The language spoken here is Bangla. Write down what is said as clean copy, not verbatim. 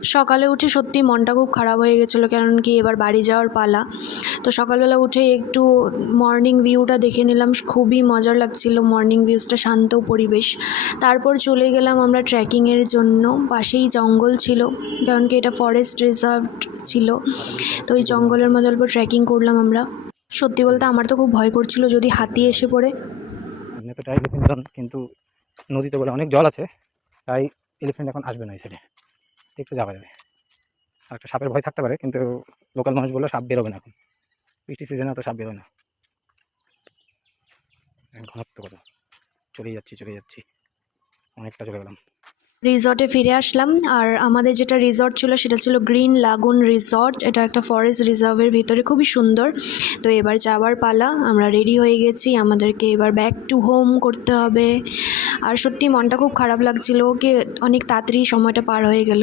সকালে উঠে সত্যি মনটা খুব খারাপ হয়ে গেছিলো, কারণ কি এবার বাড়ি যাওয়ার পালা। তো সকালবেলা উঠে একটু মর্নিং ভিউটা দেখে নিলাম, খুবই মজার লাগছিলো মর্নিং ভিউজটা, শান্ত পরিবেশ। তারপর চলে গেলাম আমরা ট্রেকিংয়ের জন্য। পাশেই জঙ্গল ছিল, কারণ কি এটা ফরেস্ট রিজার্ভ ছিল। তো এই জঙ্গলের মধ্যে অল্প ট্রেকিং করলাম আমরা। সত্যি বলতে আমার তো খুব ভয় করছিল যদি হাতি এসে পড়ে। এতটা এলিফেন্ট, কিন্তু নদীতে বলে অনেক জল আছে, তাই এলিফেন্ট এখন আসবে না এই সাইডে, একটু যাওয়া যাবে। আর একটা সাপের ভয় থাকতে পারে, কিন্তু লোকাল মানুষ বললে সাপ বেরোবে না এখন, বৃষ্টি সিজনে তো সাপ বেরোয় না। ঘনত্ব কত, চলেই যাচ্ছি, অনেকটা চলে গেলাম। রিসর্টে ফিরে আসলাম। আর আমাদের যেটা রিসর্ট ছিল সেটা ছিল গ্রিন লাগুন রিসর্ট। এটা একটা ফরেস্ট রিজার্ভের ভিতরে, খুবই সুন্দর। তো এবার যাওয়ার পালা, আমরা রেডি হয়ে গেছি, আমাদেরকে এবার ব্যাক টু হোম করতে হবে। আর সত্যি মনটা খুব খারাপ লাগছিল, কি অনেক তাড়াতাড়ি সময়টা পার হয়ে গেল।